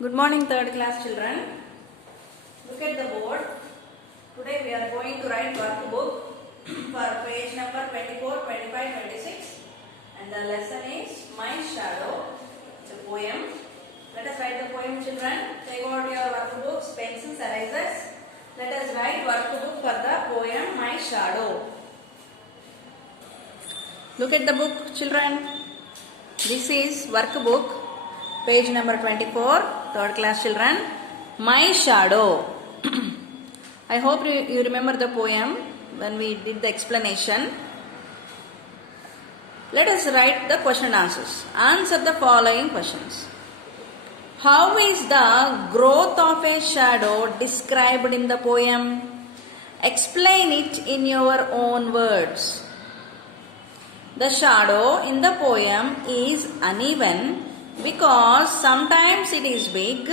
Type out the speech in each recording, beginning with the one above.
Good morning, third class children. Look at the board. Today we are going to write workbook for page number 24, 25, 26. And the lesson is My Shadow. It's a poem. Let us write the poem, children. Take out your workbooks, pencils, erasers. Let us write workbook for the poem My Shadow. Look at the book, children. This is workbook. Page number 24, third class children. My Shadow. I hope you remember the poem when we did the explanation. Let us write the question and answers. Answer the following questions. How is the growth of a shadow described in the poem? Explain it in your own words. The shadow in the poem is uneven because sometimes it is big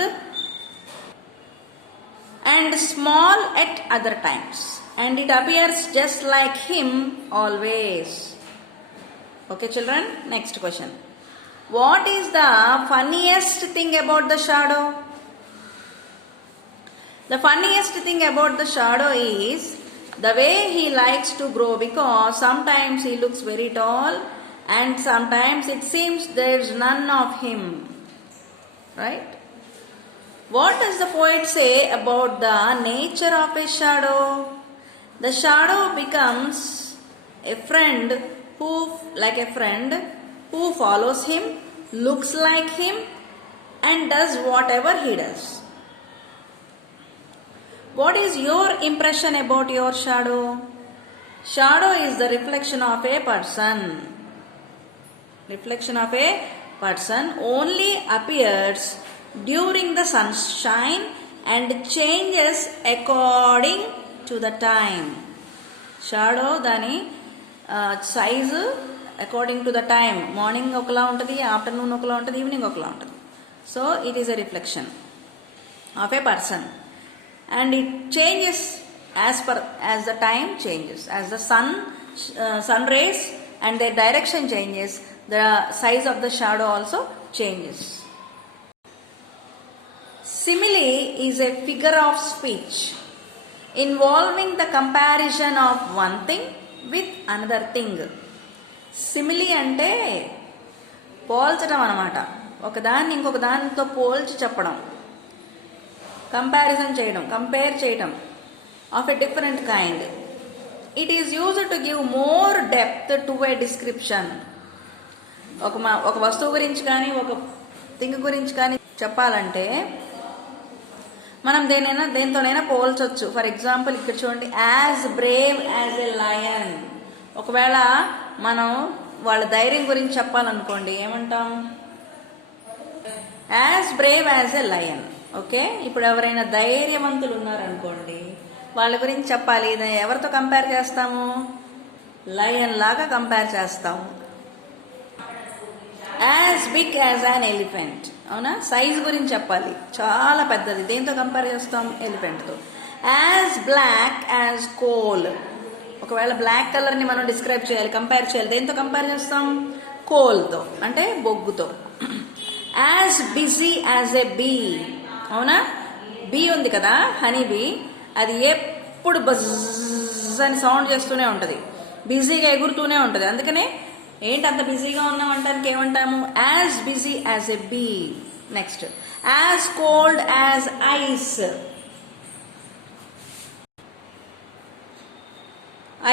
and small at other times, and it appears just like him always. Okay, children, next question. What is the funniest thing about the shadow? The funniest thing about the shadow is the way he likes to grow, because sometimes he looks very tall and sometimes it seems there is none of him. Right? What does the poet say about the nature of a shadow? The shadow becomes a friend who follows him, looks like him, and does whatever he does. What is your impression about your shadow? Shadow is the reflection of a person. Reflection of a person only appears during the sunshine and changes according to the time. Shadow dani size according to the time. Morning okala untadi, afternoon okala untadi, evening okala untadi. So it is a reflection of a person, and it changes as the time changes. As the sun rays and their direction changes, the size of the shadow also changes. Simile is a figure of speech involving the comparison of one thing with another thing. Simile అంటే పోల్చడం అన్నమాట. ఒకదాన్ని ఇంకొక దానితో పోల్చి చెప్పడం, comparison చేయడం, compare చేయడం of a different kind. It is used to give more depth to a description. ఒక వస్తువు గురించి కానీ ఒక థింగ్ గురించి కానీ చెప్పాలంటే మనం దేనితోనైనా పోల్చొచ్చు. ఫర్ ఎగ్జాంపుల్ ఇక్కడ చూడండి, as Brave as a lion. ఒకవేళ మనం వాళ్ళ ధైర్యం గురించి చెప్పాలనుకోండి, ఏమంటాం? As Brave as a lion. Okay, ఇప్పుడు ఎవరైనా ధైర్యవంతులు ఉన్నారనుకోండి, వాళ్ళ గురించి చెప్పాలి. ఎవరితో కంపేర్ చేస్తాము? లయన్ లాగా కంపేర్ చేస్తాము. As big as an elephant. అవునా? సైజ్ గురించి చెప్పాలి, చాలా పెద్దది. దేంతో కంపేర్ చేస్తాం? ఎలిఫెంట్తో. As black as coal. ఒకవేళ బ్లాక్ కలర్ని మనం డిస్క్రైబ్ చేయాలి, కంపేర్ చేయాలి, దేంతో కంపేర్ చేస్తాం? కోల్తో, అంటే బొగ్గుతో. As busy as a bee. అవునా? బీ ఉంది కదా, హనీ బీ, అది ఎప్పుడు బజ్ అని సౌండ్ చేస్తూనే ఉంటుంది, బిజీగా ఎగురుతూనే ఉంటుంది. అందుకనే ఏంటి అంత బిజీగా ఉన్నాం అంటానికి ఏమంటాము? As busy as a bee. Next, as cold as ice.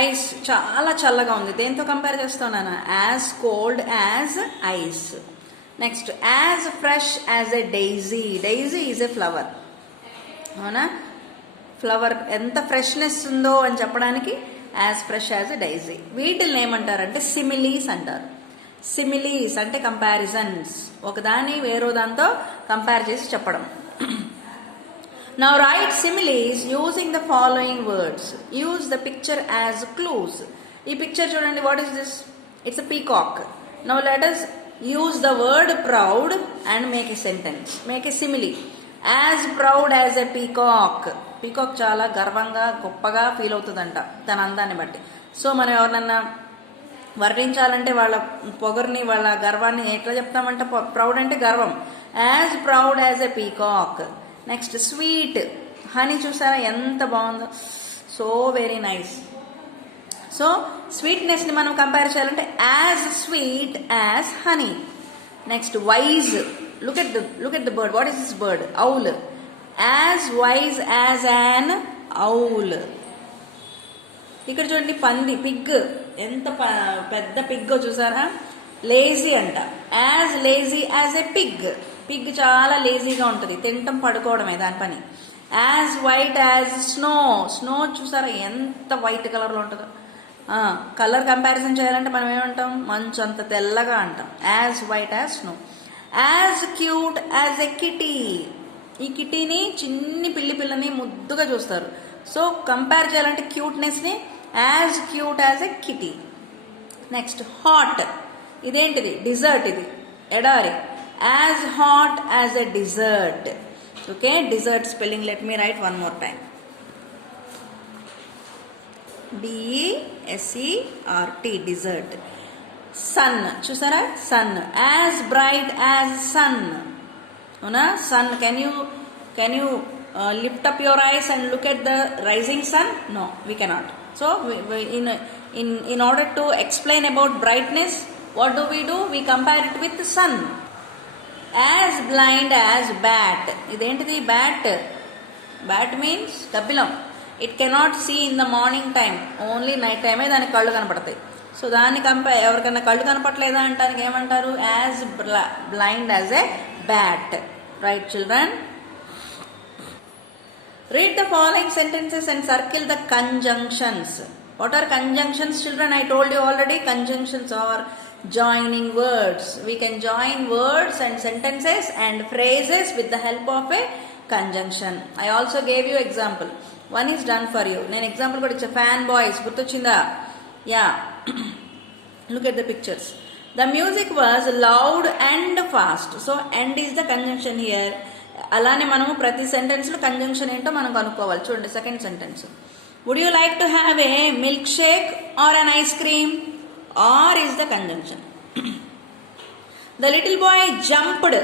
Ice చాలా చల్లగా ఉంది, దేంతో కంపేర్ చేస్తున్నాను? As cold as ice. Next, as fresh as a daisy. Daisy is a flower. అవునా? ఫ్లవర్ ఎంత ఫ్రెష్నెస్ ఉందో అని చెప్పడానికి as fresh as a daisy. వీటిని ఏమంటారంటే సిమిలీస్ అంటారు. సిమిలీస్ అంటే కంపారిజన్స్, ఒకదాన్ని వేరో దాంతో కంపేర్ చేసి చెప్పడం. Now right similes using the following words. Use the picture as clues. ఈ పిక్చర్ చూడండి, what is this? It's a peacock. Now let us use the word proud and make a sentence. Make a simile. As proud as a peacock. Peacock చాలా గర్వంగా గొప్పగా feel అవుతుందంట తన అందాన్ని బట్టి. So మనం ఎవరినన్నా వర్ణించాలంటే వాళ్ళ పొగర్ని, వాళ్ళ గర్వాన్ని ఎట్లా చెప్తామంటే, ప్రౌడ్ అంటే గర్వం, as proud as a peacock. Next sweet, honey చూసారా ఎంత బాగుందో, సో వెరీ నైస్. సో స్వీట్నెస్ని మనం కంపేర్ చేయాలంటే as sweet as honey. Next wise, look at the bird. What is this bird? Owl. As wise as an owl. ఇక్కడ చూడండి పంది, Pig, ఎంత పెద్ద పిగ్గో చూసారా. లేజీ అంట, as lazy as a Pig. Pig చాలా లేజీగా ఉంటుంది, తినటం పడుకోవడమే దాని పని. As white as snow. Snow చూసారా ఎంత వైట్ కలర్లో ఉంటుందో. కలర్ కంపారిజన్ చేయాలంటే మనం ఏమంటాం? మంచు అంత తెల్లగా అంటాం. As white as snow. As cute as a kitty. ఈ కిటీని చిన్ని పిల్లని ముద్దుగా చూస్తారు. సో కంపేర్ చేయాలంటే క్యూట్నెస్ని as cute as a kitty. Next hot, ఇదేంటిది? డిజర్ట్. ఇది ఎడారి. As hot as a desert. Okay, desert spelling let me write one more time. DESERT, desert. Sun చూసారా, sun. As bright as sun. అవునా? Sun, can you lift up your eyes and look at the rising sun? No, we cannot. So in order to explain about brightness, what do? We compare it with the sun. As blind as bat. Identidi bat. Bat means kabilam. It cannot see in the morning time, only night time దాని కళ్ళు కనపడతాయి. So దాన్ని ఎవరికైనా కళ్ళు కనపడలేదా అంటానికి ఏమంటారు? As blind as a bat. Right children? Read the following sentences and circle the conjunctions. What are conjunctions, children? I told you already. Conjunctions are joining words. We can join words and sentences and phrases with the help of a conjunction. I also gave you example. One is done for you. Nenu example kuda icha. Fan boys gurtochinda? Yeah. Look at the pictures. The music was loud and fast. So and is the conjunction here. అలానే మనము ప్రతి సెంటెన్స్లో conjunction ఏంటో మనం కనుక్కోవాలి. చూడండి second sentence. Would you like to have a milk shake or an ice cream? Or is the conjunction. The little boy jumped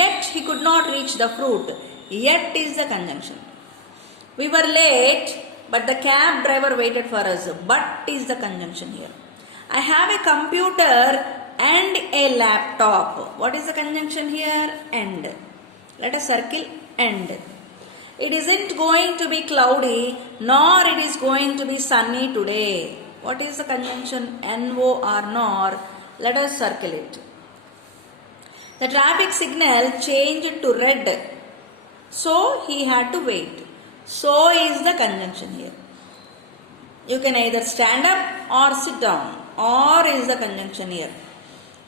yet he could not reach the fruit. Yet is the conjunction. We were late but the cab driver waited for us. But is the conjunction here. I have a computer and a laptop. What is the conjunction here? And. Let us circle and. It isn't going to be cloudy nor it is going to be sunny today. What is the conjunction? NOR, nor. Let us circle it. The traffic signal changed to red, so he had to wait. So is the conjunction here. You can either stand up or sit down. Or is the conjunction here.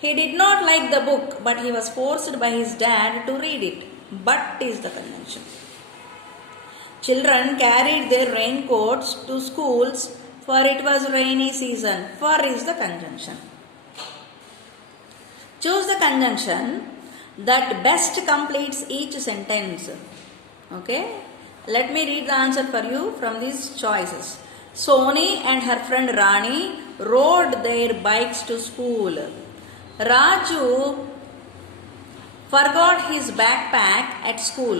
He did not like the book but he was forced by his dad to read it. But is the conjunction. Children carried their raincoats to schools for it was rainy season. For is the conjunction. Choose the conjunction that best completes each sentence. Okay, let me read the answer for you from these choices. Soni and her friend Rani rode their bikes to school. Raju forgot his backpack at school,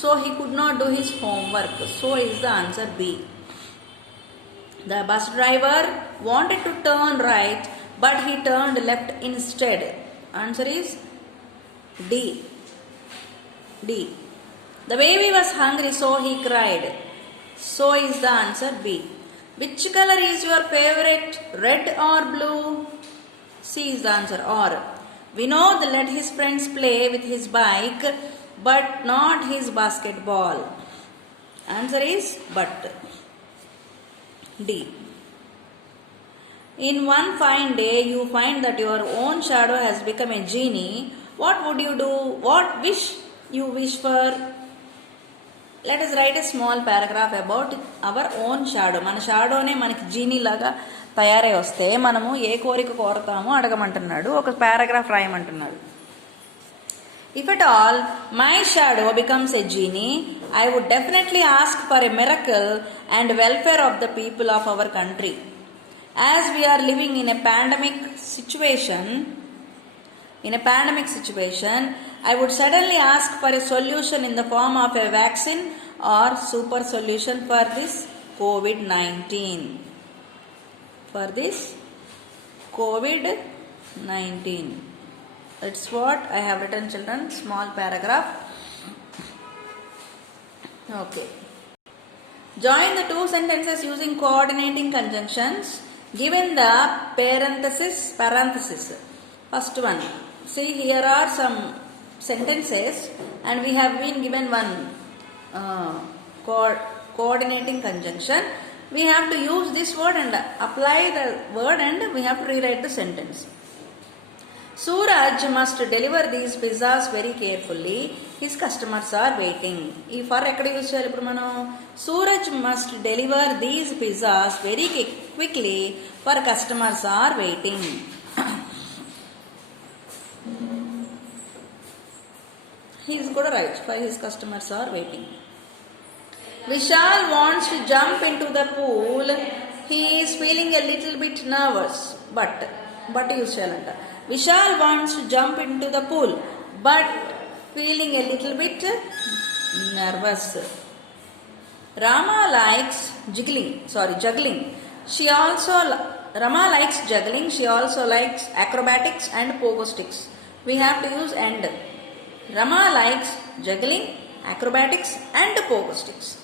so he could not do his homework. So is the answer B. The bus driver wanted to turn right but he turned left instead. Answer is D. The baby was hungry so he cried. So is the answer B. Which color is your favorite, red or blue? C is the answer. Or Vinod let his friends play with his bike but not his basketball. Answer is but. D. In one fine day you find that your own shadow has become a genie. What would you do? What wish you wish for? Let us write a small paragraph about our own shadow. మన షాడోనే మనకి genie లాగా తయారై వస్తే మనము ఏ కోరిక కోరతామో అడగమంటున్నాడు. ఒక paragraph రాయమంటున్నాడు. If at all my shadow becomes a genie, I would definitely ask for a miracle and welfare of the people of our country. As we are living in a pandemic situation, I would suddenly ask for a solution in the form of a vaccine or super solution for this COVID-19. For this COVID-19. That's what I have written, children. Small paragraph. Okay. Join the two sentences using coordinating conjunctions given the parenthesis. First one. See, here are some sentences and we have been given one coordinating conjunction. We have to use this word and apply the word and we have to rewrite the sentence. Suraj must deliver these pizzas very carefully. His customers are waiting. Ee for ekkada use cheyali ippudu manam? Suraj must deliver these pizzas very quickly for customers are waiting. He is going to write for his customers are waiting. Vishal wants to jump into the pool. He is feeling a little bit nervous. But use cheyalanta. Vishal wants to jump into the pool, but feeling a little bit nervous. Rama likes juggling. Rama likes juggling. She also likes acrobatics and pogo sticks. We have to use and. Rama likes juggling, acrobatics and pogo sticks.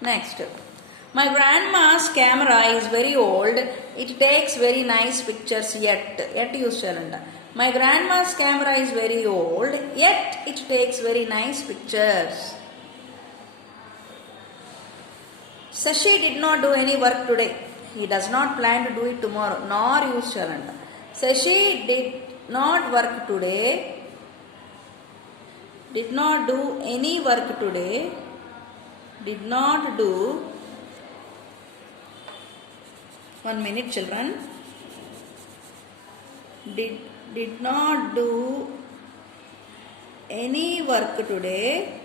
Next. My grandma's camera is very old. It takes very nice pictures yet. Yet use cheyalanta. My grandma's camera is very old, yet it takes very nice pictures. Sashi did not do any work today. He does not plan to do it tomorrow. Nor use cheyalanta. Sashi did not work today. Did not do any work today. Did not do. 1 minute, children. Did not do any work today,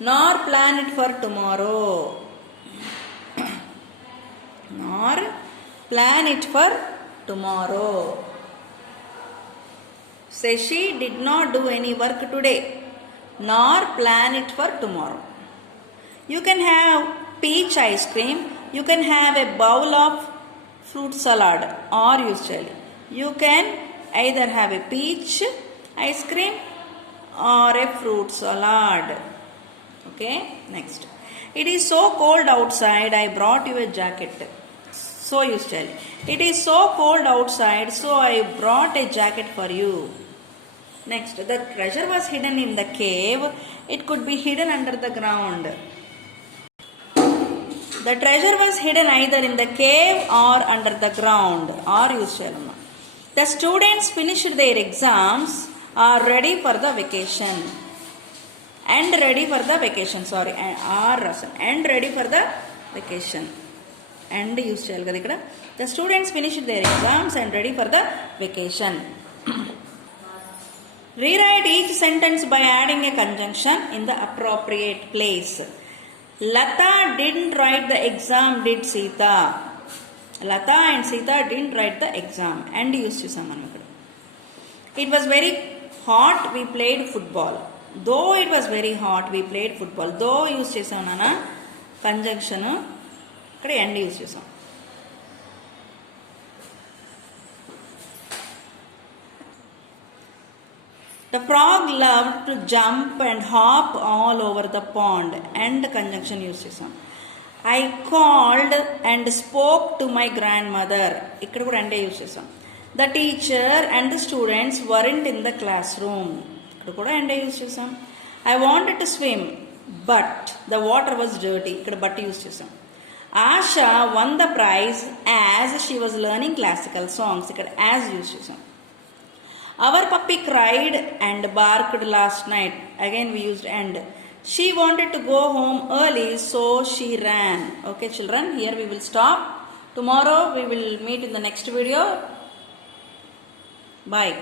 nor plan it for tomorrow. Nor plan it for tomorrow. Sashi did not do any work today, nor plan it for tomorrow. You can have peach ice cream. You can have a bowl of fruit salad or use chili. You can either have a peach ice cream or a fruit salad. Okay, next. It is so cold outside, I brought you a jacket. So use chili. It is so cold outside, so I brought a jacket for you. Next, the treasure was hidden in the cave. It could be hidden under the ground. The treasure was hidden either in the cave or under the ground. Or use cheyalama. The students finished their exams, are ready for the vacation. And ready for the vacation. Sorry, and ready for the vacation. And use cheyali kada ikkada. The students finished their exams and ready for the vacation. Rewrite each sentence by adding a conjunction in the appropriate place. Lata didn't write the exam, did Sita? Lata and Sita didn't write the exam. And use chesaman ikkada. It was very hot, we played football. Though it was very hot, we played football. Though use chesam nana conjunction ikkada and use chesam. The frog loved to jump and hop all over the pond. And conjunction use chesam. I called and spoke to my grandmother. Ikkada kuda and use chesam. The teacher and the students weren't in the classroom. Ikkada kuda and use chesam. I wanted to swim, but the water was dirty. Ikkada but use chesam. Asha won the prize as she was learning classical songs. Ikkada as use chesam. Our puppy cried and barked last night. Again we used and. She wanted to go home early, so she ran. Okay, children, here we will stop. Tomorrow we will meet in the next video. Bye.